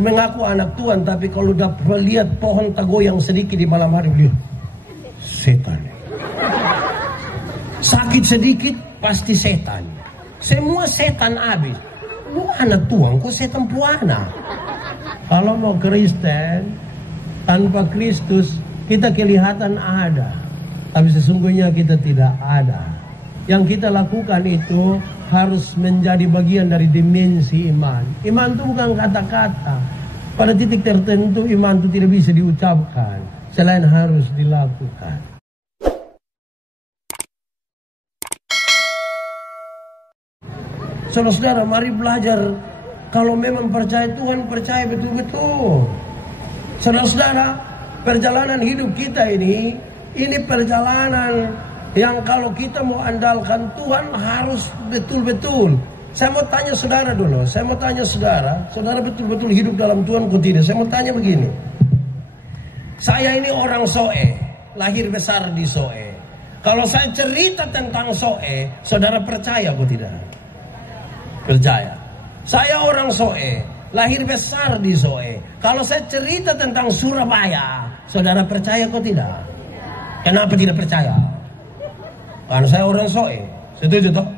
mengaku anak Tuhan, tapi kalau udah lihat pohon tagoyang sedikit di malam hari, beliau setan. Sakit sedikit pasti setan. Semua setan habis. Lu anak Tuhan kok setan puana. Kalau mau Kristen tanpa Kristus, kita kelihatan ada, tapi sesungguhnya kita tidak ada. Yang kita lakukan itu harus menjadi bagian dari dimensi iman. Iman itu bukan kata-kata. Pada titik tertentu iman itu tidak bisa diucapkan, selain harus dilakukan. Saudara-saudara, mari belajar. Kalau memang percaya Tuhan, percaya betul-betul. Saudara-saudara, perjalanan hidup kita ini perjalanan yang kalau kita mau andalkan Tuhan harus betul-betul. Saya mau tanya saudara dulu, saudara betul-betul hidup dalam Tuhan atau tidak? Saya mau tanya begini. Saya ini orang Soe, lahir besar di Soe. Kalau saya cerita tentang Soe, saudara percaya atau tidak? Percaya. Saya orang Soe, lahir besar di Soe. Kalau saya cerita tentang Surabaya, saudara percaya atau tidak? Kenapa tidak percaya? Karena saya orang Soe. Setuju toh?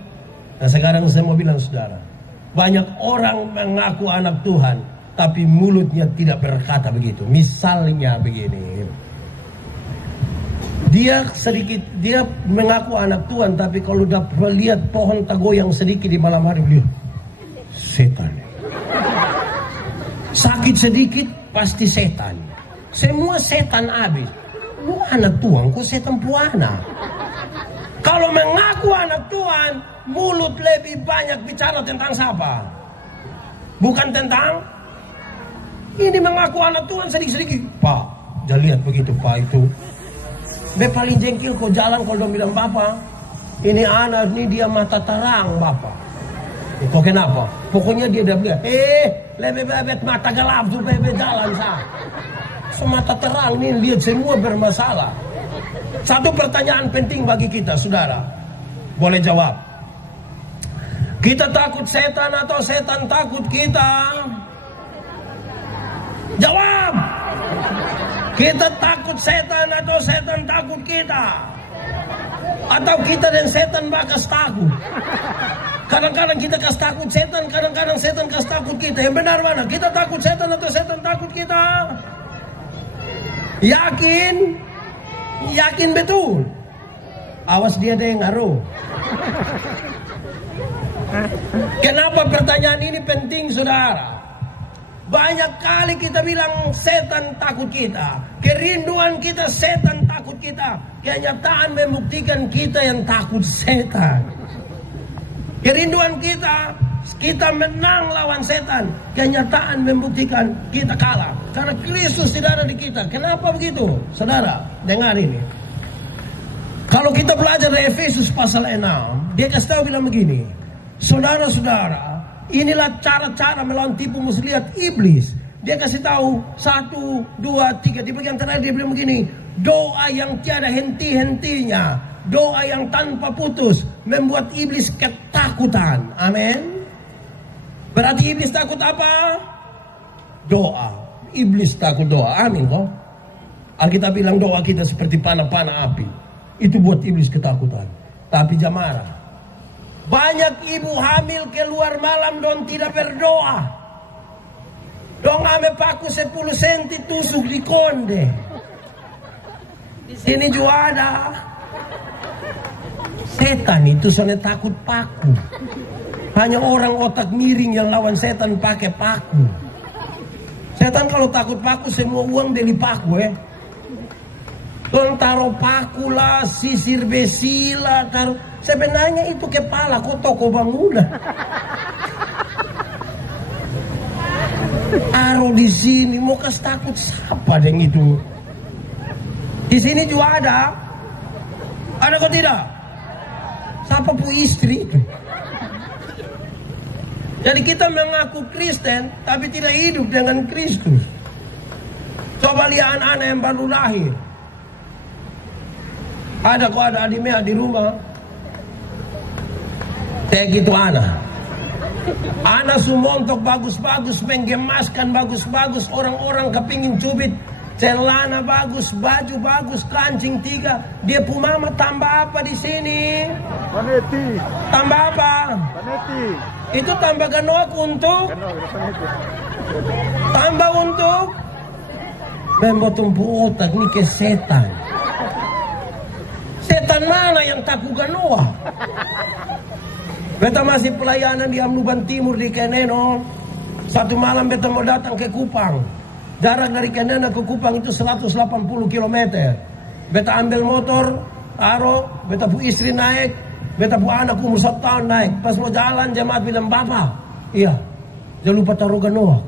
Nah sekarang saya mau bilang saudara, banyak orang mengaku anak Tuhan, tapi mulutnya tidak berkata begitu. Misalnya begini, dia mengaku anak Tuhan, tapi kalau udah lihat pohon tagoyang sedikit di malam hari, beliau setan. Sakit sedikit pasti setan. Semua setan habis. Lu anak Tuhan kok setan puana. Kalau mengaku anak Tuhan, mulut lebih banyak bicara tentang siapa? Bukan tentang ini mengaku anak Tuhan sedikit-sedikit. Pak, jangan lihat begitu Pak itu. Be paling jengkil kau jalan kalau bilang Bapak, ini anak ini dia mata terang Bapak. Kok kenapa? Pokoknya dia udah bilang, lebih mata gelap tuh lebih jalan sah. Semata terang nih lihat semua bermasalah. Satu pertanyaan penting bagi kita, saudara. Boleh jawab. Kita takut setan atau setan takut kita? Jawab. Kita takut setan atau setan takut kita? Atau kita dan setan bakas takut? Kadang-kadang kita kas takut setan, kadang-kadang setan kas takut kita. Yang benar mana? Kita takut setan atau setan takut kita? Yakin? Yakin betul? Awas dia ada yang ngaruh. Kenapa pertanyaan ini penting saudara? Banyak kali kita bilang setan takut kita. Kerinduan kita setan takut kita. Kenyataan membuktikan kita yang takut setan. Kerinduan kita menang lawan setan. Kenyataan membuktikan kita kalah. Karena Kristus tidak ada di kita. Kenapa begitu? Saudara, dengar ini. Kalau kita belajar dari Efesus pasal 6, dia kasih tahu bilang begini. Saudara-saudara, inilah cara-cara melawan tipu muslihat iblis. Dia kasih tahu 1, 2, 3. Di bagian terakhir dia bilang begini. Doa yang tiada henti-hentinya, doa yang tanpa putus, membuat iblis ketakutan. Amin. Berarti iblis takut apa? Doa. Iblis takut doa. Amin toh. Alkitab bilang doa kita seperti panah-panah api. Itu buat iblis ketakutan. Tapi jamaah, banyak ibu hamil keluar malam don tidak berdoa. Dong ame paku 10 senti tusuk di konde. Di sini juga ada. Setan itu soalnya takut paku. Hanya orang otak miring yang lawan setan pakai paku. Setan kalau takut paku semua uang dari paku Dong taruh paku lah, sisir besi lah, taruh. Sebenarnya itu kepala kok toko bangunan. Taruh di sini, mau kas takut siapa deng itu? Di sini juga ada. Ada kok tidak? Siapa pu istri itu? Jadi kita mengaku Kristen, tapi tidak hidup dengan Kristus. Coba lihat anak-anak yang baru lahir. Ada kok ada adimnya di rumah. Kayak gitu anak. Anak sumontok bagus-bagus, menggemaskan bagus-bagus, orang-orang kepingin cubit, celana bagus, baju bagus, kancing 3. Dia pu mama tambah apa di sini? Paneti. Tambah apa? Paneti. Itu tambah ganoak untuk? Tambah untuk? Membotumpu otak ini ke setan. Setan mana yang taku ganoak? Beta masih pelayanan di Amnuban Timur di Keneno. Satu malam beta mau datang ke Kupang. Jarak dari Keneno ke Kupang itu 180 km. Beta ambil motor, taruh, beta pu istri naik, beta pu anak umur 1 tahun naik. Pas mau jalan jemaat bilang, "Bapak, iya, jangan lupa taruh ganoa."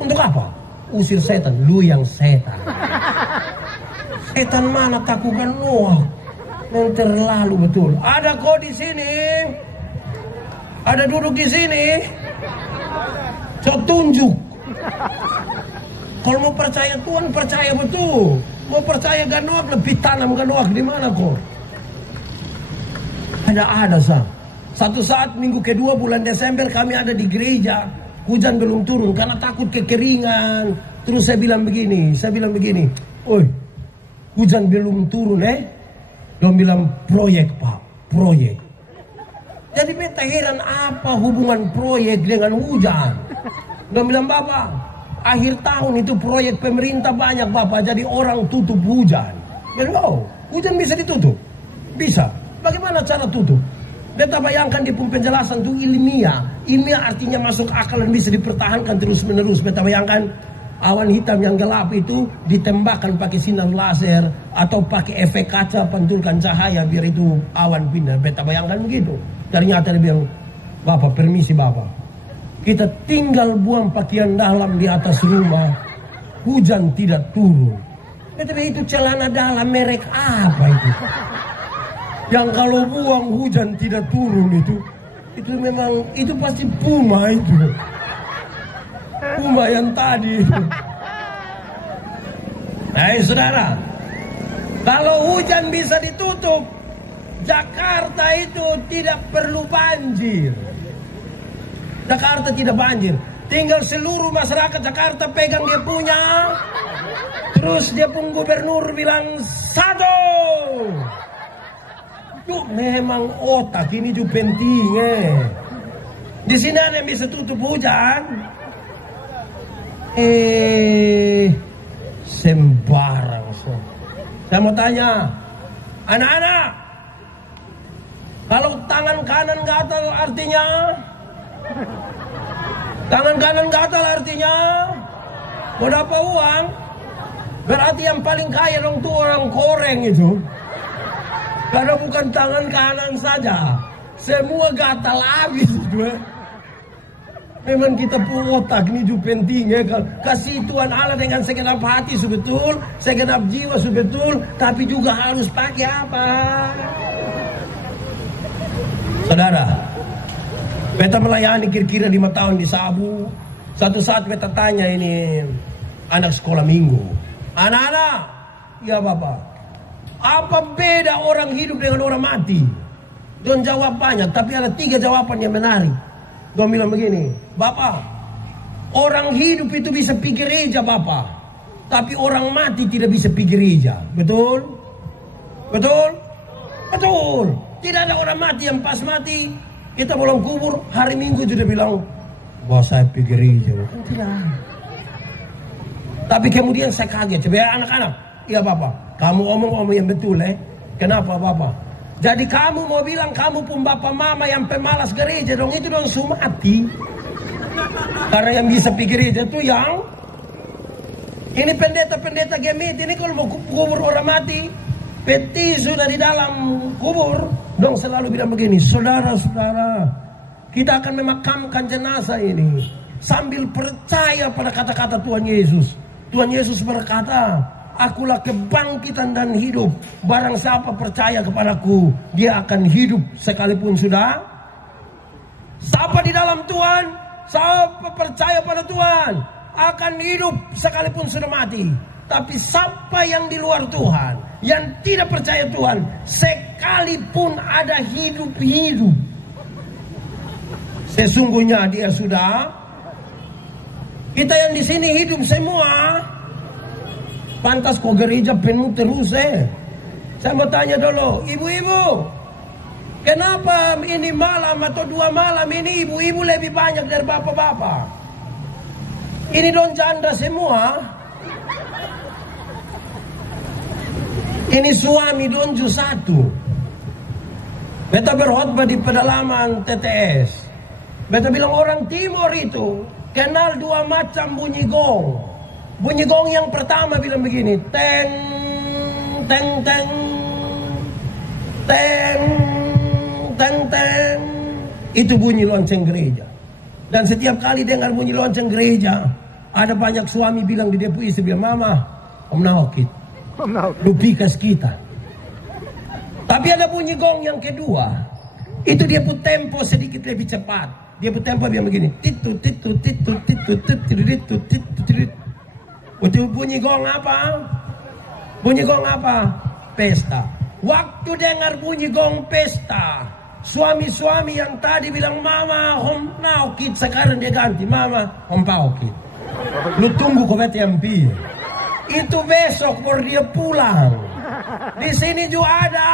Untuk apa? Usir setan. Lu yang setan. Setan mana taku ganoa? Yang terlalu betul. Ada kok di sini. Ada duduk di sini. So tunjuk. Kalau mau percaya Tuhan, percaya betul. Mau percaya ganoak, lebih tanam ganoak di mana kok? Ada sah. Satu saat minggu kedua bulan Desember kami ada di gereja. Hujan belum turun karena takut kekeringan. Terus saya bilang begini. "Oi, hujan belum turun Dia bilang, "Proyek Pak, proyek." Jadi beta heran apa hubungan proyek dengan hujan. Dia bilang, "Bapak, akhir tahun itu proyek pemerintah banyak Bapak, jadi orang tutup hujan." Dia bilang, "Oh, hujan bisa ditutup?" "Bisa." "Bagaimana cara tutup?" Beta bayangkan di penjelasan itu ilmiah. Ilmiah artinya masuk akal dan bisa dipertahankan terus menerus. Beta bayangkan awan hitam yang gelap itu ditembakkan pakai sinar laser atau pakai efek kaca pantulkan cahaya biar itu awan pindah. Beta bayangkan begitu. Ternyata dia bilang, "Bapak, permisi Bapak. Kita tinggal buang pakaian dalam di atas rumah, hujan tidak turun." Tapi itu celana dalam merek apa itu? Yang kalau buang hujan tidak turun itu memang, itu pasti Puma itu. Puma yang tadi. Nah, saudara, kalau hujan bisa ditutup, Jakarta itu tidak perlu banjir. Jakarta tidak banjir. Tinggal seluruh masyarakat Jakarta pegang dia punya. Terus dia pun gubernur bilang 1. Itu memang otak ini juga penting Di sini ada yang bisa tutup hujan. Sembarang. Saya mau tanya, anak-anak, kalau tangan kanan gatal artinya? Tangan kanan gatal artinya mau dapat uang. Berarti yang paling kaya dong tuh orang koreng itu. Karena bukan tangan kanan saja, semua gatal habis itu. Memang kita punya otak ini juga penting Kasih Tuhan Allah dengan segenap hati sebetul, segenap jiwa sebetul, tapi juga harus pakai apa? Saudara, beta melayani kira-kira 5 tahun di Sabu. Satu saat beta tanya ini anak sekolah minggu, "Anak-anak, ya Bapak, apa beda orang hidup dengan orang mati?" Don jawab banyak, tapi ada 3 jawaban yang menarik. Don bilang begini, "Bapak, orang hidup itu bisa pergi gereja Bapak, tapi orang mati tidak bisa pergi gereja." Betul? Betul? Betul. Tidak ada orang mati yang pas mati kita bolong kubur hari Minggu sudah bilang, "Wah, saya pergi gereja." Tidak. Tapi kemudian saya kaget. Coba anak-anak, "Iya Bapak, kamu omong-omong yang betul Kenapa Bapak? Jadi kamu mau bilang kamu pun bapak mama yang pemalas gereja dong, itu dong sumati." Karena yang bisa pergi gereja itu yang ini pendeta-pendeta gemit. Ini kalau mau kubur orang mati, peti sudah di dalam kubur, dong selalu bilang begini, "Saudara-saudara, kita akan memakamkan jenazah ini sambil percaya pada kata-kata Tuhan Yesus." Tuhan Yesus berkata, "Akulah kebangkitan dan hidup. Barang siapa percaya kepadaku, dia akan hidup sekalipun sudah." Siapa di dalam Tuhan, siapa percaya pada Tuhan, akan hidup sekalipun sudah mati. Tapi siapa yang di luar Tuhan, yang tidak percaya Tuhan, sekalipun ada hidup-hidup, Sesungguhnya dia sudah. Kita yang di sini hidup semua. Pantas kok gereja penuh terus Saya mau tanya dulu, ibu-ibu, kenapa ini malam atau 2 malam ini ibu-ibu lebih banyak dari bapak-bapak? Ini don janda semua. Ini suami donju 1. Beta berkhotbah di pedalaman TTS. Beta bilang orang timur itu kenal 2 macam bunyi gong. Bunyi gong yang pertama bilang begini, teng, teng, teng, teng, teng, teng. Itu bunyi lonceng gereja. Dan setiap kali dengar bunyi lonceng gereja, ada banyak suami bilang di depu istri, bilang, mama, om naokit, lu pikas kita. Tapi ada bunyi gong yang kedua, itu dia pun tempo sedikit lebih cepat. Dia pun tempo bilang begini, titu, titu, titu, titu, titu, titu, titu, titu. Itu bunyi gong apa? Bunyi gong apa? Pesta. Waktu dengar bunyi gong pesta, suami-suami yang tadi bilang mama hom naokit, sekarang dia ganti mama hom paokit. Lu tunggu kau bete yang pi. Itu besok baru dia pulang. Di sini juga ada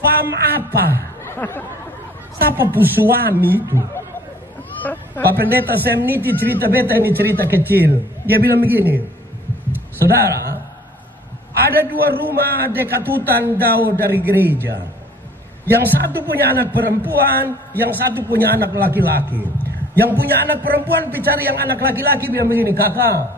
fam apa? Siapa pu suami itu? Pak Pendeta Semniti cerita beta ini cerita kecil. Dia bilang begini, saudara, ada 2 rumah dekat hutan jauh dari gereja. Yang satu punya anak perempuan, yang satu punya anak laki-laki. Yang punya anak perempuan bicara yang anak laki-laki bilang begini, kakak,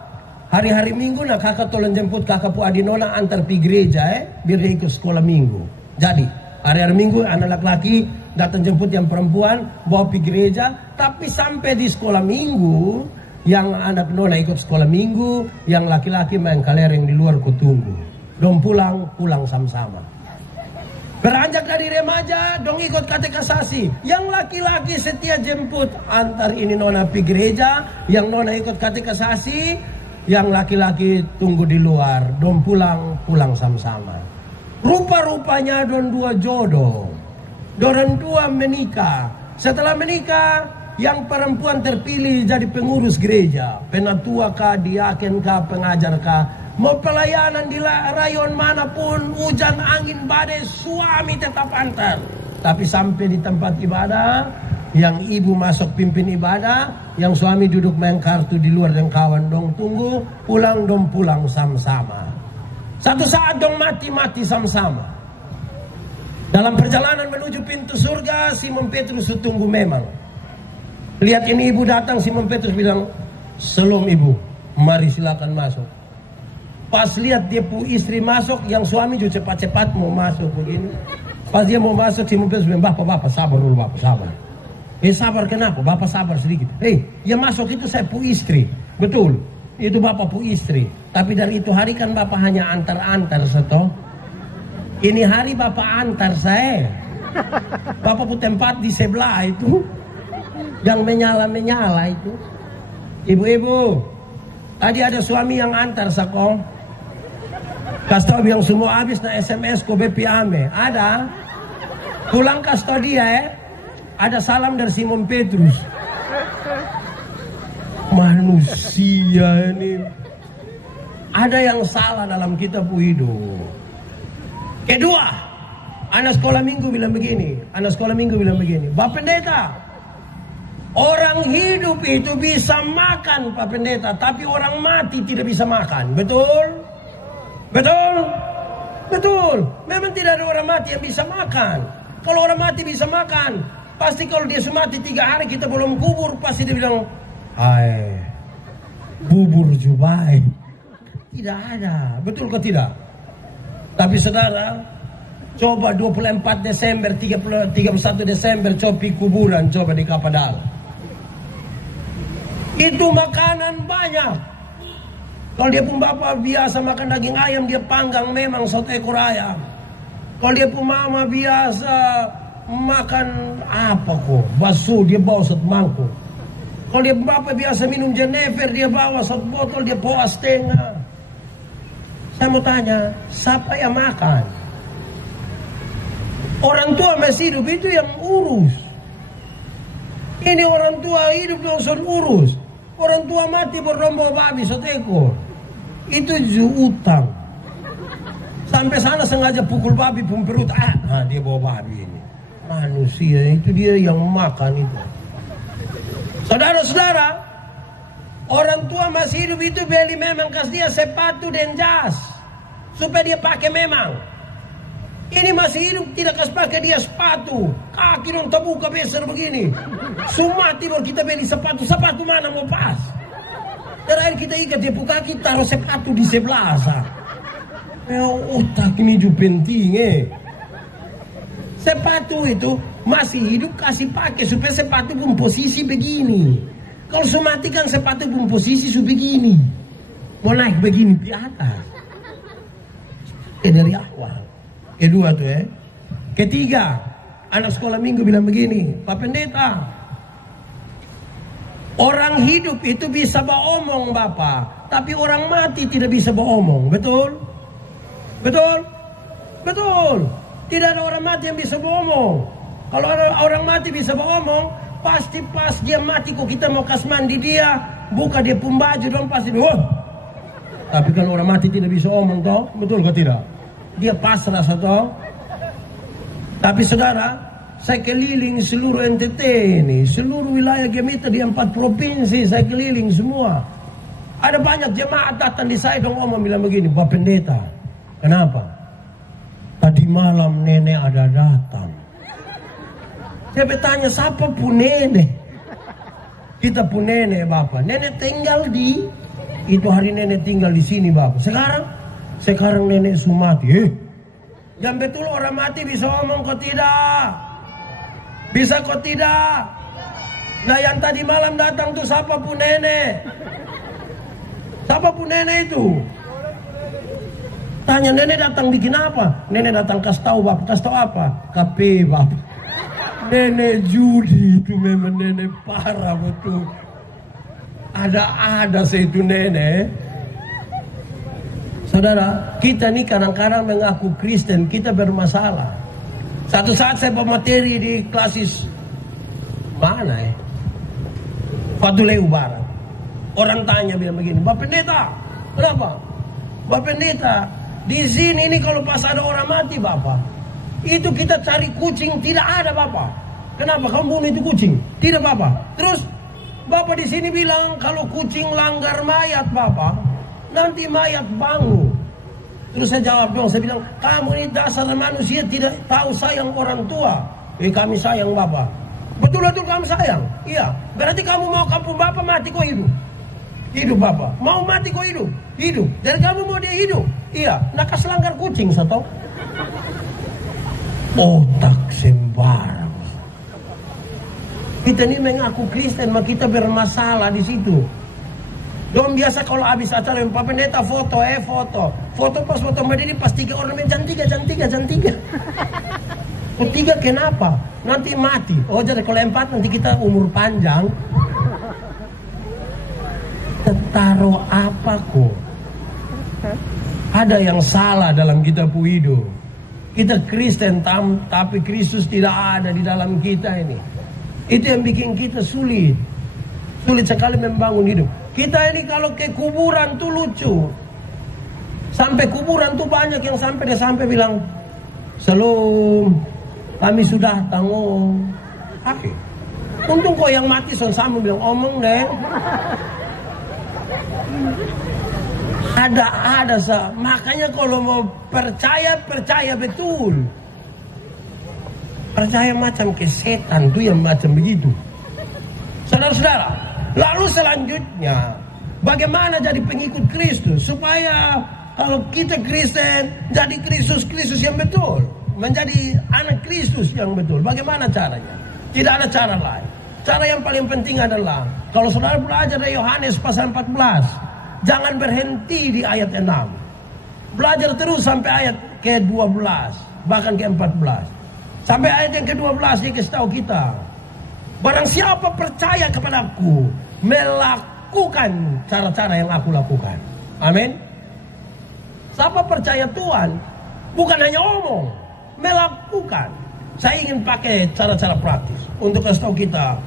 hari-hari minggu nak kakak tolong jemput kakak pu adinona antar pi gereja biar dia ikut sekolah minggu. Jadi hari-hari minggu anak laki-laki datang jemput yang perempuan bawa pi gereja. Tapi sampai di sekolah minggu, yang anak nona ikut sekolah minggu, yang laki-laki main kalereng di luar kutunggu. Dong pulang sama-sama. Beranjak dari remaja, dong ikut katekisasi. Yang laki-laki setia jemput antar ini nona pi gereja, yang nona ikut katekisasi, yang laki-laki tunggu di luar. Dong pulang sama-sama. Rupa-rupanya don 2 jodoh. Dorang 2 menikah. Setelah menikah, yang perempuan terpilih jadi pengurus gereja, penatua kah, diaken kah, pengajar kah, mau pelayanan di rayon manapun, hujan, angin, badai, suami tetap antar. Tapi sampai di tempat ibadah, yang ibu masuk pimpin ibadah, yang suami duduk main kartu di luar dan kawan dong tunggu, pulang dong pulang sama-sama. Satu saat dong mati sama-sama. Dalam perjalanan menuju pintu surga, Simon Petrus tunggu memang. Lihat ini ibu datang, Simon Petrus bilang, "Shalom ibu, mari silakan masuk." Pas lihat dia pu istri masuk, yang suami juga cepat-cepat mau masuk begini. Pas dia mau masuk, Simon Petrus bilang, "Bapak sabar dulu, Bapak sabar." Sabar kenapa? Bapak sabar sedikit. Yang masuk itu saya pu istri. Betul, itu Bapak pu istri. Tapi dari itu hari kan Bapak hanya antar-antar setoh. Ini hari Bapak antar saya. Bapak pu tempat di sebelah itu, yang menyala-menyala itu. Ibu-ibu, tadi ada suami yang antar sakong. Kasih yang semua habis na SMS ko bepi ame. Ada. Pulang kasih dia ada salam dari Simon Petrus. Manusia ini. Ada yang salah dalam kita pu hidup. Kedua, anak sekolah minggu bilang begini. Bapak Pendeta, orang hidup itu bisa makan, Pak Pendeta, tapi orang mati tidak bisa makan. Betul? Betul? Betul. Memang tidak ada orang mati yang bisa makan. Kalau orang mati bisa makan, pasti kalau dia mati 3 hari kita belum kubur, pasti dia bilang, "Hai, bubur jubai." Tidak ada. Betul kok tidak? Tapi saudara, coba 24 Desember, 31 Desember, coba kuburan, coba di Kapadal. Itu makanan banyak. Kalau dia pun bapak biasa makan daging ayam, dia panggang memang 1 ekor ayam. Kalau dia pun mama biasa makan apa kok? Bakso, dia bawa 1 mangkuk. Kalau dia pun bapak biasa minum Jenever, dia bawa 1 botol, dia bawa 1/2. Saya mau tanya, siapa yang makan? Orang tua masih hidup itu yang urus. Ini orang tua hidup langsung urus. Orang tua mati berdomba babi soteko. Itu utang. Sampai sana sengaja pukul babi pun perut. Dia bawa babi ini. Manusia itu dia yang makan itu. Saudara-saudara, orang tua masih hidup itu beli memang kasih dia sepatu dan jas supaya dia pakai memang. Ini masih hidup tidak kasih pakai dia sepatu, kaki dong terbuka besar begini. Sumati baru kita beli sepatu mana mau pas. Terakhir kita ikat dia kaki taruh sepatu di sebelah. Otak ini juga penting Sepatu itu masih hidup kasih pakai supaya sepatu pun posisi begini. Kalau sumati kan sepatu pun posisi begini. Mau naik begini di atas. Dari awal. Kedua tuh Ketiga, anak sekolah minggu bilang begini, Pak Pendeta, orang hidup itu bisa beromong Bapak, tapi orang mati tidak bisa beromong. Betul? Betul? Betul. Tidak ada orang mati yang bisa beromong. Kalau orang mati bisa beromong, pasti pas dia mati kok kita mau kas mandi dia, buka dia pun baju dong pasti. Tapi kan orang mati tidak bisa omong toh, betul kah tidak? Dia pasrah toh. Tapi saudara, saya keliling seluruh NTT ini, seluruh wilayah Gemita di 4 provinsi saya keliling semua. Ada banyak jemaat datang di saya dong omong bilang begini, Pak Pendeta, kenapa? Tadi malam nenek ada datang. Saya bertanya, siapa pun nenek? Kita pun nenek Bapak. Nenek tinggal di, itu hari nenek tinggal di sini Bapak. Sekarang nenek sumati. Yang betul orang mati bisa ngomong kok tidak? Bisa kok tidak? Nah yang tadi malam datang tuh siapa pun nenek? Siapa pun nenek itu? Tanya nenek datang bikin apa? Nenek datang kasih tahu Bapak. Kasih tahu apa? KP Bapak. Nenek judi itu memang nenek parah betul. Ada saya itu nenek. Saudara, kita nih kadang-kadang mengaku Kristen, kita bermasalah. Satu saat saya bawa materi di klasis mana Fatuleu Barat. Orang tanya bilang begini, Bapak Pendeta, kenapa? Bapak Pendeta, di sini ini kalau pas ada orang mati Bapak, itu kita cari kucing tidak ada Bapak. Kenapa kamu bunuh itu kucing? Tidak Bapak. Terus Bapak di sini bilang kalau kucing langgar mayat Bapak, nanti mayat bangun. Terus saya jawab dong, saya bilang, kamu ini dasar manusia tidak tahu sayang orang tua. Kami sayang Bapak. Betul-betul kamu sayang? Iya. Berarti kamu mau kampung Bapak mati kok hidup? Hidup Bapak. Mau mati kok hidup? Hidup. Dan kamu mau dia hidup? Iya. Nah kas langgar kucing satu. Otak sembarang. Kita ini mengaku Kristen, maka kita bermasalah di situ. Dong biasa kalau habis acara Pak Pendeta foto pas foto Madini pas 3 ornamen cantika. Ketiga kenapa? Nanti mati. Oh jadi kalau 4 nanti kita umur panjang. Taruh apa kok? Ada yang salah dalam kita hidup. Kita Kristen tapi Kristus tidak ada di dalam kita ini. Itu yang bikin kita sulit sekali membangun hidup. Kita ini kalau ke kuburan tuh lucu. Sampai kuburan tuh banyak yang sampai bilang, "Salam, kami sudah tanggung." Untung kok yang mati sama bilang, "Omong deh." Ada makanya kalau mau percaya betul. Percaya macam ke setan tuh yang macam begitu. Saudara-saudara, lalu selanjutnya, bagaimana jadi pengikut Kristus supaya kalau kita Kristen jadi Kristus yang betul, menjadi anak Kristus yang betul. Bagaimana caranya? Tidak ada cara lain. Cara yang paling penting adalah kalau saudara belajar dari Yohanes pasal 14, jangan berhenti di ayat 6. Belajar terus sampai ayat ke-12, bahkan ke-14. Sampai ayat yang ke-12 dia kasih tahu kita, barang siapa percaya kepadaku, melakukan cara-cara yang aku lakukan. Amin. Siapa percaya Tuhan, bukan hanya omong, melakukan. Saya ingin pakai cara-cara praktis untuk kasih tahu kita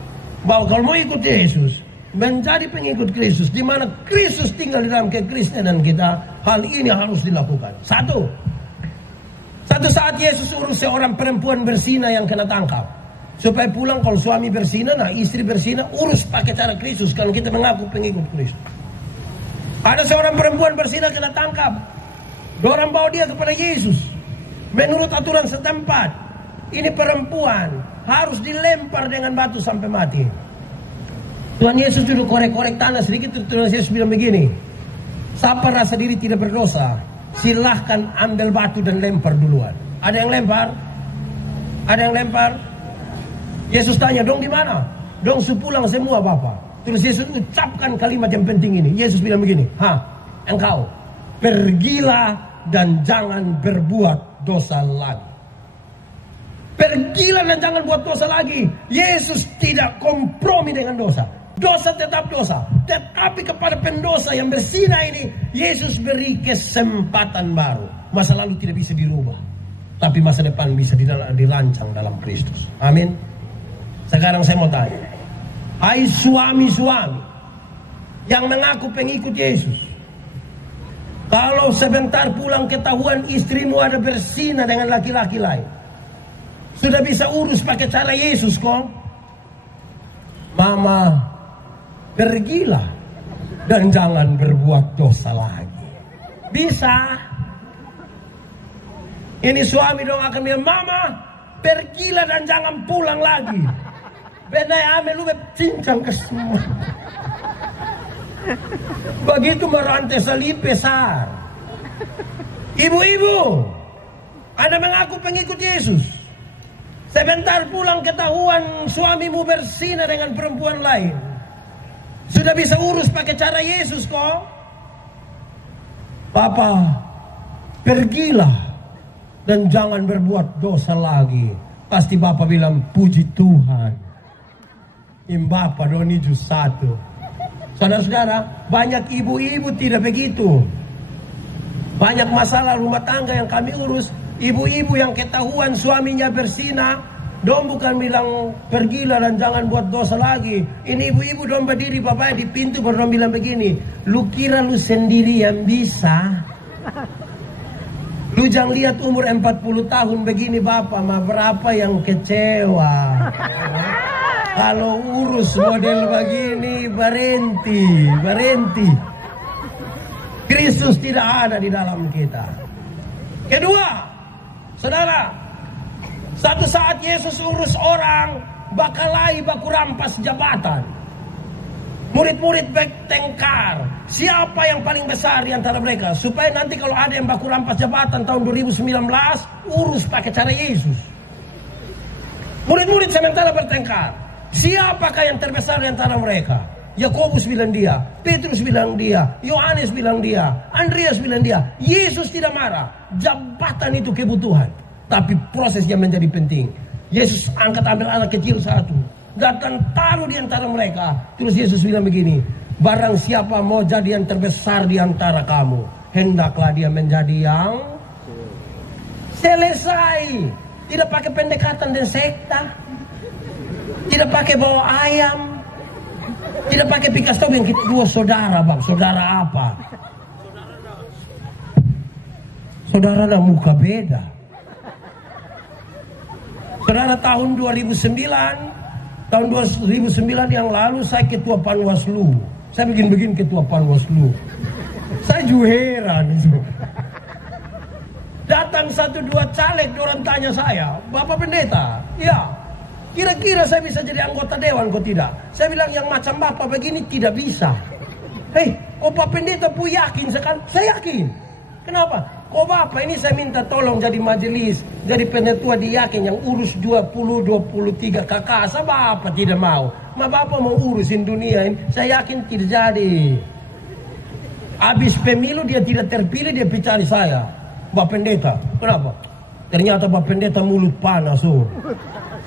bahwa kalau mau ikut Yesus, menjadi pengikut Kristus, di mana Kristus tinggal di dalam kekristenan kita, hal ini harus dilakukan. Satu saat Yesus urus seorang perempuan berzina yang kena tangkap. Supaya pulang kalau suami berzina, nah istri berzina, urus pakai cara Kristus kalau kita mengaku pengikut Kristus. Ada seorang perempuan berzina kena tangkap. Dorang bawa dia kepada Yesus. Menurut aturan setempat, ini perempuan harus dilempar dengan batu sampai mati. Tuhan Yesus duduk korek-korek tanah sedikit. Tuhan Yesus bilang begini, siapa rasa diri tidak berdosa, silahkan ambil batu dan lempar duluan. Ada yang lempar? Ada yang lempar? Yesus tanya, dong di mana? Dong pulang semua Bapak. Terus Yesus ucapkan kalimat yang penting ini. Yesus bilang begini, engkau pergilah dan jangan berbuat dosa lagi. Pergilah dan jangan buat dosa lagi. Yesus tidak kompromi dengan dosa. Dosa tetap dosa. Tetapi kepada pendosa yang berzina ini, Yesus beri kesempatan baru. Masa lalu tidak bisa dirubah, tapi masa depan bisa dirancang dalam Kristus. Amin. Sekarang saya mau tanya, hai suami-suami yang mengaku pengikut Yesus, kalau sebentar pulang ketahuan istrimu ada berzina dengan laki-laki lain, sudah bisa urus pakai cara Yesus kok? Mama, pergilah dan jangan berbuat dosa lagi. Bisa. Ini suami dong akan bilang, Mama, pergilah dan jangan pulang lagi. Benai ame lu cincang ke semua. Begitu merantai salib besar. Ibu-ibu, Anda mengaku pengikut Yesus, sebentar pulang ketahuan suamimu berzina dengan perempuan lain, sudah bisa urus pakai cara Yesus kok? Papa, pergilah dan jangan berbuat dosa lagi. Pasti Bapak bilang, puji Tuhan. Bapak doni jus satu. Saudara-saudara, banyak ibu-ibu tidak begitu. Banyak masalah rumah tangga yang kami urus, ibu-ibu yang ketahuan suaminya berzina, dong bukan bilang pergilah dan jangan buat dosa lagi. Ini ibu-ibu dong berdiri bapaknya di pintu baru bilang begini, lu kira lu sendiri yang bisa? Lu jangan lihat umur 40 tahun begini Bapak, mah berapa yang kecewa. Kalau urus model begini, berhenti. Kristus tidak ada di dalam kita. Kedua, saudara, satu saat Yesus urus orang bakalai baku rampas jabatan. Murid-murid bertengkar, siapa yang paling besar di antara mereka, supaya nanti kalau ada yang baku rampas jabatan tahun 2019, urus pakai cara Yesus. Murid-murid sementara bertengkar, siapakah yang terbesar di antara mereka? Yakobus bilang dia, Petrus bilang dia, Yohanes bilang dia, Andreas bilang dia. Yesus tidak marah. Jabatan itu kebutuhan, tapi prosesnya menjadi penting. Yesus ambil anak kecil satu, datang taruh di antara mereka. Terus Yesus bilang begini, barang siapa mau jadi yang terbesar di antara kamu, hendaklah dia menjadi yang selesai. Tidak pakai pendekatan dan sekta, tidak pakai bawa ayam, tidak pakai pikas tahu yang kita dua saudara bang. Saudara apa? Saudara ada muka beda. Saudara tahun 2009 yang lalu saya ketua Panwaslu. Saya bikin ketua Panwaslu. Saya juga heran itu. Datang 1-2 caleg, orang tanya saya, Bapak Pendeta, ya, kira-kira saya bisa jadi anggota dewan kok tidak? Saya bilang yang macam Bapak begini tidak bisa. Hei, kok Pak Pendeta pun yakin sekali? Saya yakin. Kenapa? Kok Bapak ini saya minta tolong jadi majelis, jadi penetua diyakin yang urus 20-23 kakak. Saya Bapak tidak mau. Ma Bapak mau urusin dunia ini, saya yakin tidak jadi. Habis pemilu dia tidak terpilih, dia bicara saya, Bapak Pendeta. Kenapa? Ternyata Bapak Pendeta mulut panas.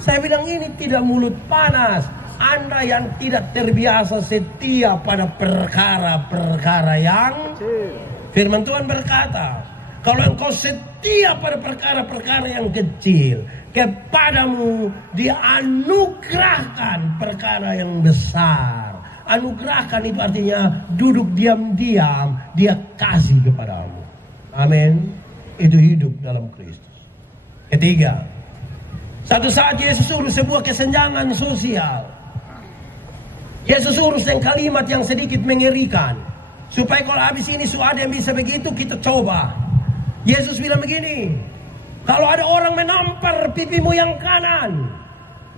Saya bilang ini tidak mulut panas. Anda yang tidak terbiasa setia pada perkara-perkara yang firman Tuhan berkata, Kalau engkau setia pada perkara-perkara yang kecil, kepadamu dianugerahkan perkara yang besar. Anugerahkan itu artinya duduk diam-diam, dia kasih kepadamu. Amin. Itu hidup dalam Kristus. Ketiga, satu saat Yesus urus sebuah kesenjangan sosial. Yesus urus dengan kalimat yang sedikit mengerikan. Supaya kalau habis ini ada yang bisa begitu, kita coba. Yesus bilang begini, kalau ada orang menampar pipimu yang kanan,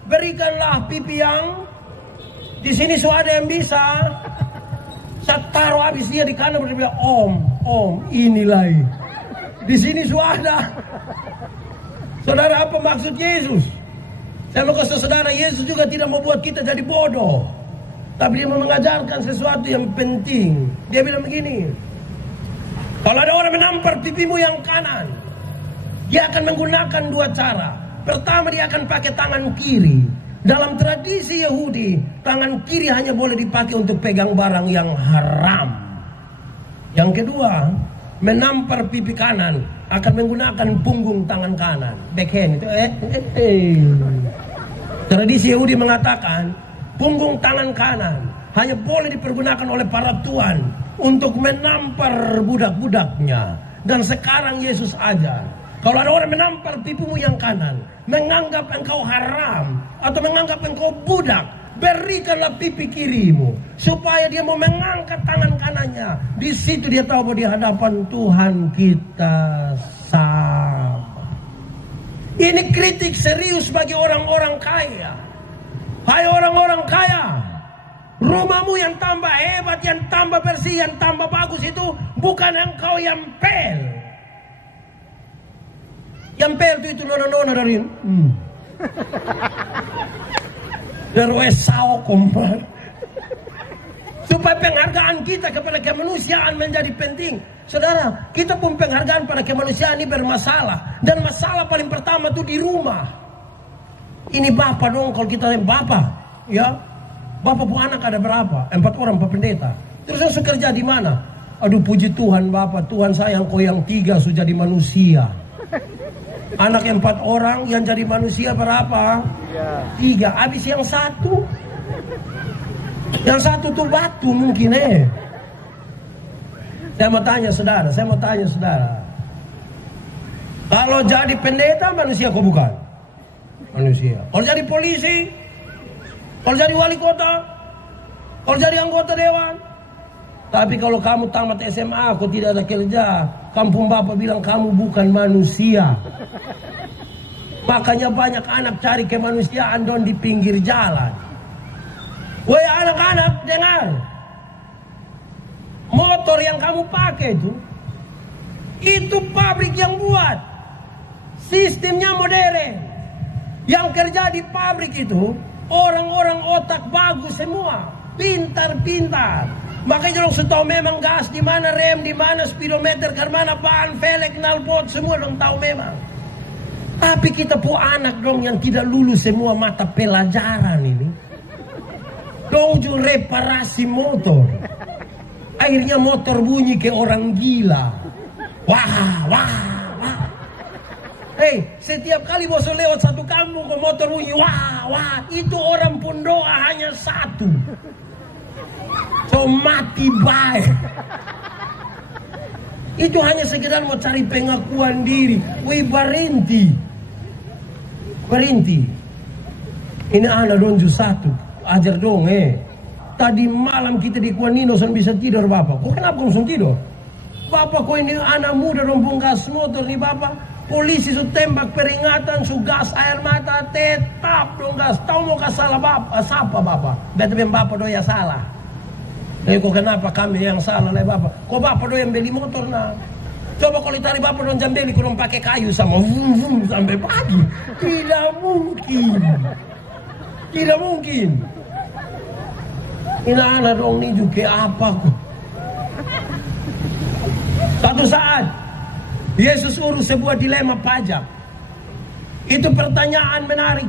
berikanlah pipi yang di sini. Ada yang bisa, saya taruh habis dia di kanan, dia bilang, om, inilah. Di sini ada. Saudara, apa maksud Yesus? Saya mau kasih saudara, Yesus juga tidak membuat kita jadi bodoh, tapi dia mau mengajarkan sesuatu yang penting. Dia bilang begini, kalau ada orang menampar pipimu yang kanan, dia akan menggunakan dua cara. Pertama, dia akan pakai tangan kiri. Dalam tradisi Yahudi, tangan kiri hanya boleh dipakai untuk pegang barang yang haram. Yang kedua, menampar pipi kanan akan menggunakan punggung tangan kanan, backhand itu. Tradisi Yahudi mengatakan punggung tangan kanan hanya boleh dipergunakan oleh para tuan untuk menampar budak-budaknya. Dan sekarang Yesus ajar, kalau ada orang menampar pipimu yang kanan, menganggap engkau haram atau menganggap engkau budak, berikanlah pipi kirimu, supaya dia mau mengangkat tangan kanannya. Di situ dia tahu bahwa di hadapan Tuhan kita sama. Ini kritik serius bagi orang-orang kaya. Hai orang-orang kaya, rumahmu yang tambah hebat, yang tambah bersih, yang tambah bagus itu bukan engkau yang pel. Yang pel itu nona-nona dari dari Wesau kompak. Supaya penghargaan kita kepada kemanusiaan menjadi penting. Saudara, kita pun penghargaan pada kemanusiaan ini bermasalah. Dan masalah paling pertama itu di rumah. Ini bapak dong, kalau kita lihat bapak, ya, bapak pun anak ada berapa? 4 orang, Pak Pendeta. Terus saya kerja di mana? Aduh, puji Tuhan bapak, Tuhan sayang kau yang 3 sudah jadi manusia. Anak 4 orang yang jadi manusia berapa? 3. Habis yang 1. Yang 1 tuh batu mungkin Saya mau tanya saudara. Kalau jadi pendeta manusia kau bukan? Manusia. Kalau jadi polisi, kalau jadi wali kota, kalau jadi anggota dewan. Tapi kalau kamu tamat SMA, kau tidak ada kerja, kampung bapak bilang kamu bukan manusia. Makanya banyak anak cari kemanusiaan don di pinggir jalan. Woi anak-anak, dengar. Motor yang kamu pakai itu pabrik yang buat. Sistemnya modern. Yang kerja di pabrik itu orang-orang otak bagus semua, pintar-pintar. Makanya dong tahu memang gas di mana, rem di mana, speedometer ke mana, ban, velg, knalpot, semua dong tahu memang. Tapi kita pun anak dong yang tidak lulus semua mata pelajaran ini. Dong juga reparasi motor. Akhirnya motor bunyi kayak orang gila. Wah. Setiap kali bosan lewat satu kampung kok motor bunyi wah, itu orang pun doa hanya 1. So mati baik. Itu hanya sekedar mau cari pengakuan diri. Wih berhenti. Ini anak donju 1. Ajar dong Tadi malam kita di Kuanino saya bisa tidur bapak. Kok kenapa kamu tidur? Bapak kok ini anak muda rompong gas motor nih bapak. Polisi su tembak peringatan, su gas air mata, tetap dong gas. Tahu mau salah bapak, siapa bapak? Berarti bapak do ya salah. Kok kenapa kami yang salah lah bapak? Kok bapak do yang beli motor nah? Coba kalau ditarik bapak do jam beli kurang pakai kayu sama sampai pagi. Tidak mungkin. Ini anak dong ini juga apa kok? Satu saat Yesus urus sebuah dilema pajak. Itu pertanyaan menarik.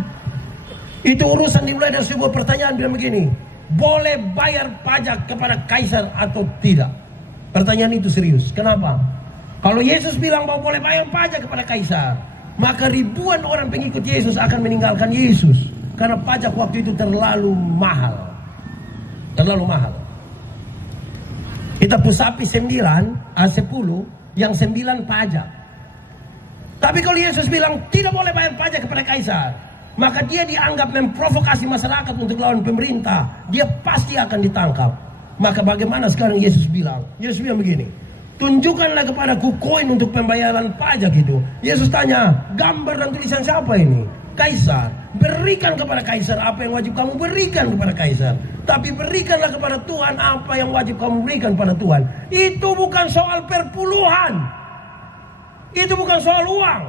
Itu urusan dimulai dari sebuah pertanyaan bilang begini, boleh bayar pajak kepada kaisar atau tidak? Pertanyaan itu serius. Kenapa? Kalau Yesus bilang bahwa boleh bayar pajak kepada kaisar, maka ribuan orang pengikut Yesus akan meninggalkan Yesus. Karena pajak waktu itu terlalu mahal. Terlalu mahal. Kita pusapi 10, yang 9 pajak. Tapi kalau Yesus bilang tidak boleh bayar pajak kepada kaisar, maka dia dianggap memprovokasi masyarakat untuk lawan pemerintah. Dia pasti akan ditangkap. Maka bagaimana sekarang Yesus bilang? Yesus bilang begini, tunjukkanlah kepadaku koin untuk pembayaran pajak itu. Yesus tanya, gambar dan tulisan siapa ini? Kaisar. Berikan kepada kaisar apa yang wajib kamu berikan kepada kaisar. Tapi berikanlah kepada Tuhan apa yang wajib kamu berikan pada Tuhan. Itu bukan soal perpuluhan. Itu bukan soal uang.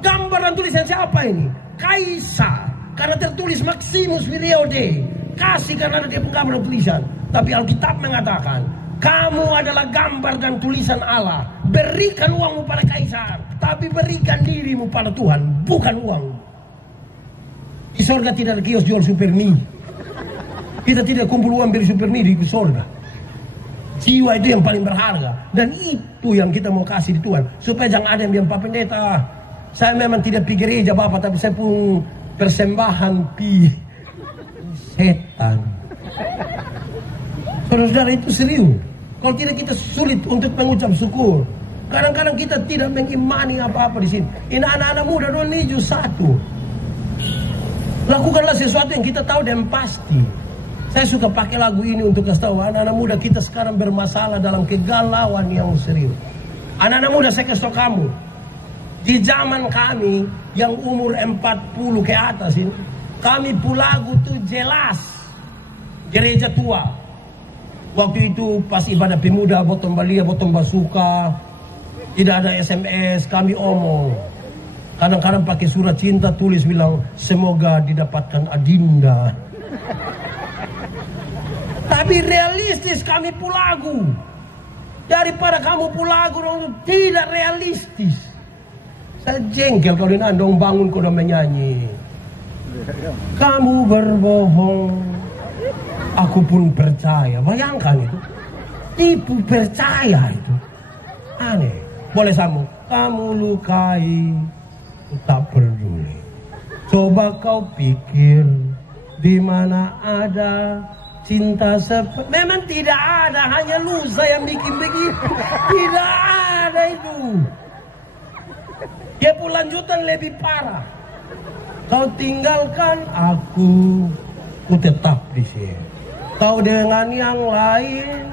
Gambar dan tulisan siapa ini? Kaisar. Karena tertulis Maximus Viriode. Kasih karena ada dia penggambar dan tulisan. Tapi Alkitab mengatakan, kamu adalah gambar dan tulisan Allah. Berikan uangmu pada kaisar, tapi berikan dirimu pada Tuhan, bukan uang. Di sorga tidak ada kios jual supermi. Kita tidak kumpul uang dari supermi di sorga. Jiwa itu yang paling berharga. Dan itu yang kita mau kasih di Tuhan. Supaya jangan ada yang bilang, Pak Pendeta, saya memang tidak pi gereja Bapak, tapi saya pun persembahan pi setan. Saudara-saudara, itu serius. Kalau tidak kita sulit untuk mengucap syukur. Kadang-kadang kita tidak mengimani apa-apa di sini. Ini anak-anak muda dong ini satu. Lakukanlah sesuatu yang kita tahu dan pasti. Saya suka pakai lagu ini untuk kasih tahu anak-anak muda kita sekarang bermasalah dalam kegalauan yang serius. Anak-anak muda, saya kasih tahu kamu, di zaman kami yang umur 40 ke atas ini, kami pulagu tuh jelas gereja tua. Waktu itu pas ibadah pemuda, botong balia, botong basuka, tidak ada SMS, kami omong. Kadang-kadang pakai surat cinta, tulis bilang, semoga didapatkan adinda. Tapi realistis kami pulagu. Daripada kamu pulagu, tidak realistis. Saya jengkel kalau ini andong bangun kau udah menyanyi. Kamu berbohong, aku pun percaya. Bayangkan itu. Tipu percaya itu. Aneh. Boleh sambung. Kamu lukai, tak peduli. Coba kau pikir, di mana ada cinta seperti. Memang tidak ada, hanya lusa yang bikin begitu. Tidak ada itu. Dia pun lanjutan lebih parah. Kau tinggalkan aku tetap di sini. Kau dengan yang lain,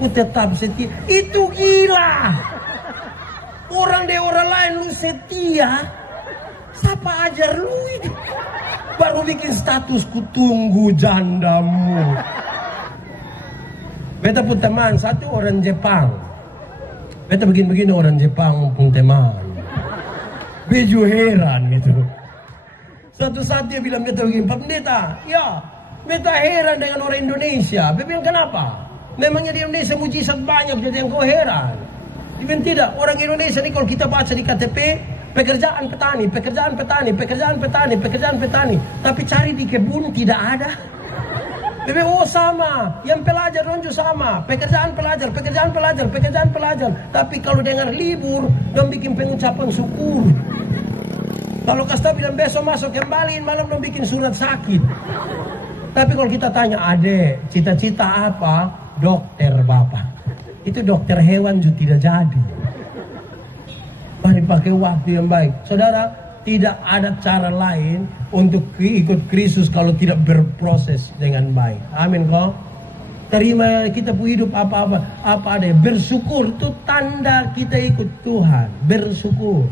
ku tetap setia. Itu gila. Orang deh orang lain lu setia. Siapa ajar lu ini? Baru bikin status ku tunggu jandamu. Beta pun teman satu orang Jepang. Beta begini-begini orang Jepang pun teman. Beju heran gitu. Suatu saat dia bilang beta begini, Pak Pendeta, ya beta heran dengan orang Indonesia. Beta bilang kenapa? Memangnya di Indonesia mujizat banyak jadi yang kau heran. Dia bilang tidak, orang Indonesia ini kalau kita baca di KTP, pekerjaan petani, pekerjaan petani, pekerjaan petani, pekerjaan petani. Tapi cari di kebun tidak ada. Bebe, oh sama, yang pelajar donjo sama, pekerjaan pelajar, pekerjaan pelajar, pekerjaan pelajar. Tapi kalau dengar libur, dong bikin pengucapan syukur. Kalau kasta bilang besok masuk kembali, malam dong bikin surat sakit. Tapi kalau kita tanya, adek, cita-cita apa? Dokter Bapak. Itu dokter hewan juga tidak jadi. Mari pakai waktu yang baik. Saudara, tidak ada cara lain untuk ikut Kristus kalau tidak berproses dengan baik. Amin kok. Terima kita pun hidup apa ada. Bersyukur itu tanda kita ikut Tuhan. Bersyukur.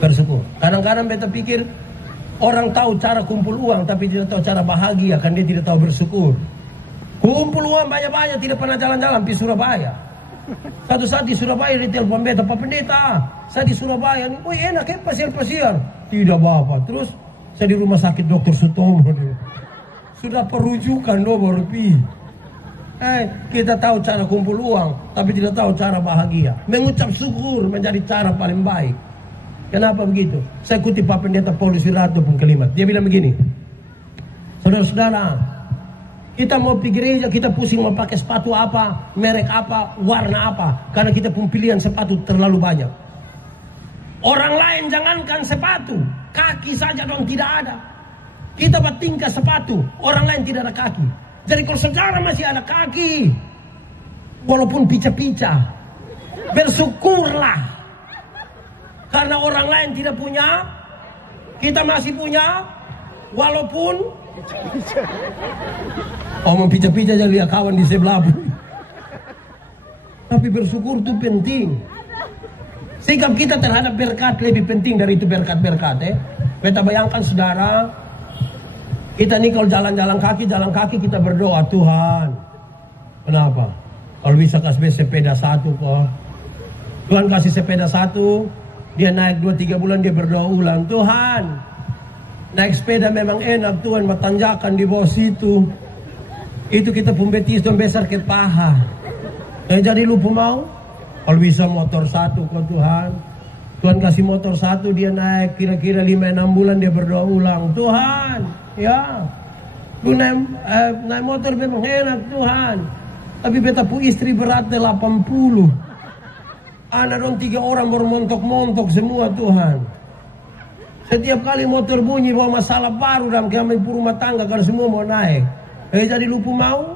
Bersyukur. Kadang-kadang beta pikir orang tahu cara kumpul uang tapi tidak tahu cara bahagia, kan dia tidak tahu bersyukur. Kumpul uang banyak-banyak tidak pernah jalan-jalan di Surabaya. Satu saat di Surabaya dia telepon beta, Pak Pendeta, saya di Surabaya nih, wih enak ya pasiar-pasiar. Tidak Bapak. Terus saya di rumah sakit Dr. Sutomo. Sudah perujukan do baru pi. Kita tahu cara kumpul uang, tapi tidak tahu cara bahagia. Mengucap syukur menjadi cara paling baik. Kenapa begitu? Saya kutip Pak Pendeta Paulus Wiratu pun kalimat. Dia bilang begini, saudara-saudara, Kita mau pergi gereja, kita pusing mau pakai sepatu apa, merek apa, warna apa. Karena kita pun pilihan sepatu terlalu banyak. Orang lain jangankan sepatu, kaki saja dong tidak ada. Kita bertingkah sepatu, orang lain tidak ada kaki. Jadi kalau saudara masih ada kaki, walaupun pica-pica, bersyukurlah. Karena orang lain tidak punya, kita masih punya, walaupun mau pica-pica jadi lihat kawan di sebelah. Tapi bersyukur itu penting. Sikap kita terhadap berkat lebih penting dari itu berkat-berkat. Kita bayangkan saudara, kita nih kalau jalan kaki kita berdoa, Tuhan, kenapa? Kalau bisa kasih sepeda satu kok. Tuhan kasih sepeda satu, dia naik 2-3 bulan dia berdoa ulang, Tuhan, naik sepeda memang enak Tuhan, tanjakan di bawah situ. Itu kita pun betis dan besar ke paha. Jadi lupa mau. Kalau bisa motor satu kok Tuhan. Tuhan kasih motor satu, dia naik kira-kira 5-6 bulan dia berdoa ulang, Tuhan, ya, lu naik motor memang enak Tuhan. Tapi beta pu istri berat 80. Anak dong 3 orang baru montok-montok semua Tuhan. Setiap kali motor bunyi bawa masalah baru dalam kami rumah tangga karena semua mau naik. Jadi lupa mau.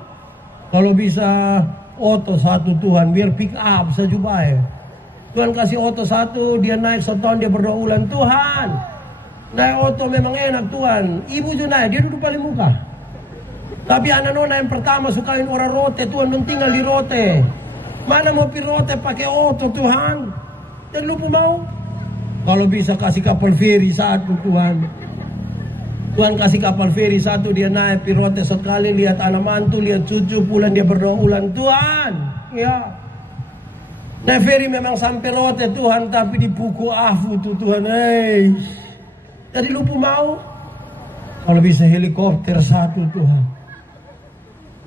Kalau bisa oto satu Tuhan, biar pick up saja baik. Tuhan kasih oto satu, dia naik setahun dia berdoa ulang, Tuhan, naik oto memang enak Tuhan. Ibu juga naik, dia duduk paling muka. Tapi anak nona yang pertama sukain orang rote, Tuhan dan tinggal di rote. Mana mau pi rote pakai oto Tuhan. Dan lupa mau. Kalau bisa kasih kapal feri satu Tuhan. Tuhan kasih kapal feri satu, dia naik pi rote sekali, lihat anak mantu, lihat cucu, pulang dia berdoa ulang, Tuhan, ya. Naik feri memang sampai rote Tuhan, tapi dipukul afu tuh Tuhan, Jadi lupa mau. Kalau bisa helikopter satu Tuhan,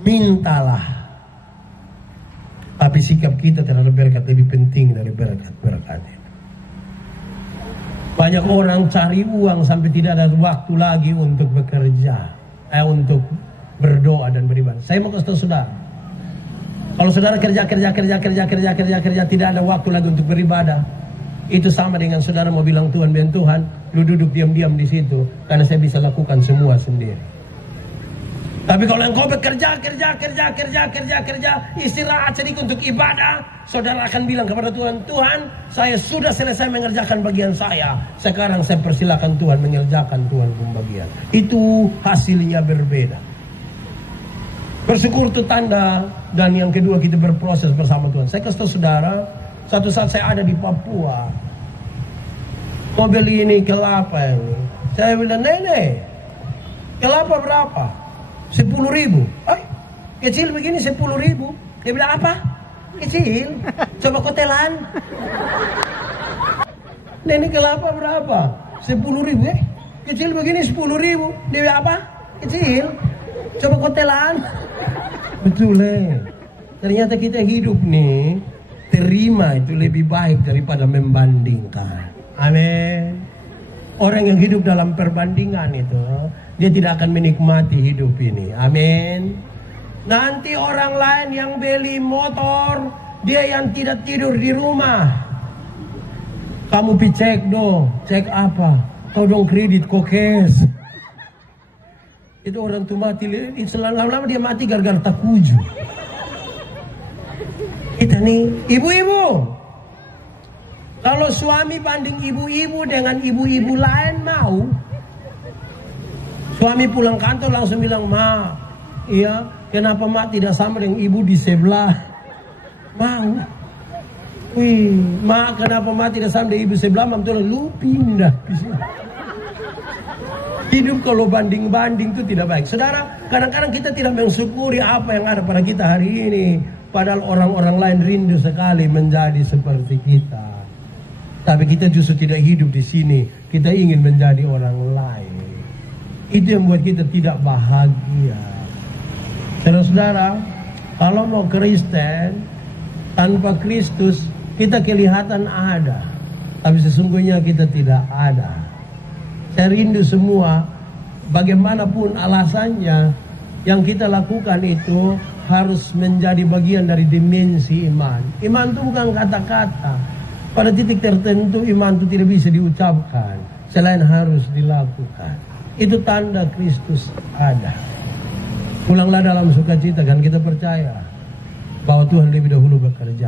mintalah. Tapi sikap kita terhadap berkat lebih penting dari berkat-berkat. Banyak orang cari uang sampai tidak ada waktu lagi untuk bekerja, untuk berdoa dan beribadah. Saya mau kasih tahu saudara, kalau saudara kerja tidak ada waktu lagi untuk beribadah, itu sama dengan saudara mau bilang Tuhan, lu duduk diam-diam di situ karena saya bisa lakukan semua sendiri. Tapi kalau engkau bekerja, istirahat sedikit untuk ibadah, saudara akan bilang kepada Tuhan, Tuhan, saya sudah selesai mengerjakan bagian saya. Sekarang saya persilakan Tuhan mengerjakan Tuhan pembagian. Itu hasilnya berbeda. Bersyukur itu tanda, dan yang kedua kita berproses bersama Tuhan. Saya kasih tahu saudara, satu saat saya ada di Papua, mau beli ini kelapa ini. Saya bilang, nenek, kelapa berapa? 10.000. Kecil begini 10.000. Dia bilang apa? Kecil. Coba kotelan. Nenek kelapa berapa? 10.000. Kecil begini 10.000. Dia bilang apa? Kecil. Coba kotelan. Betul Ternyata kita hidup nih, terima itu lebih baik daripada membandingkan. Amin. Orang yang hidup dalam perbandingan itu, dia tidak akan menikmati hidup ini. Amin. Nanti orang lain yang beli motor, dia yang tidak tidur di rumah. Kamu cek dong, cek apa? Kau dong kredit kokes. Itu orang tua mati, lama-lama dia mati gara-gara takuju. Kita nih, ibu-ibu. Kalau suami banding ibu-ibu dengan ibu-ibu lain mau, suami pulang kantor langsung bilang, Ma, iya, kenapa Ma tidak sama dengan ibu di sebelah? Mau. Wih, Ma, kenapa Ma tidak sama dengan ibu sebelah? Betul, lu pindah. Hidup kalau banding-banding itu tidak baik. Saudara, kadang-kadang kita tidak mensyukuri apa yang ada pada kita hari ini. Padahal orang-orang lain rindu sekali menjadi seperti kita. Tapi kita justru tidak hidup di sini. Kita ingin menjadi orang lain. Itu yang membuat kita tidak bahagia. Saudara-saudara, kalau mau Kristen, tanpa Kristus, kita kelihatan ada. Tapi sesungguhnya kita tidak ada. Saya rindu semua, bagaimanapun alasannya, Yang kita lakukan itu harus menjadi bagian dari dimensi iman. Iman itu bukan kata-kata. Pada titik tertentu iman itu tidak bisa diucapkan, selain harus dilakukan. Itu tanda Kristus ada. Pulanglah dalam sukacita, kan kita percaya bahwa Tuhan lebih dahulu bekerja.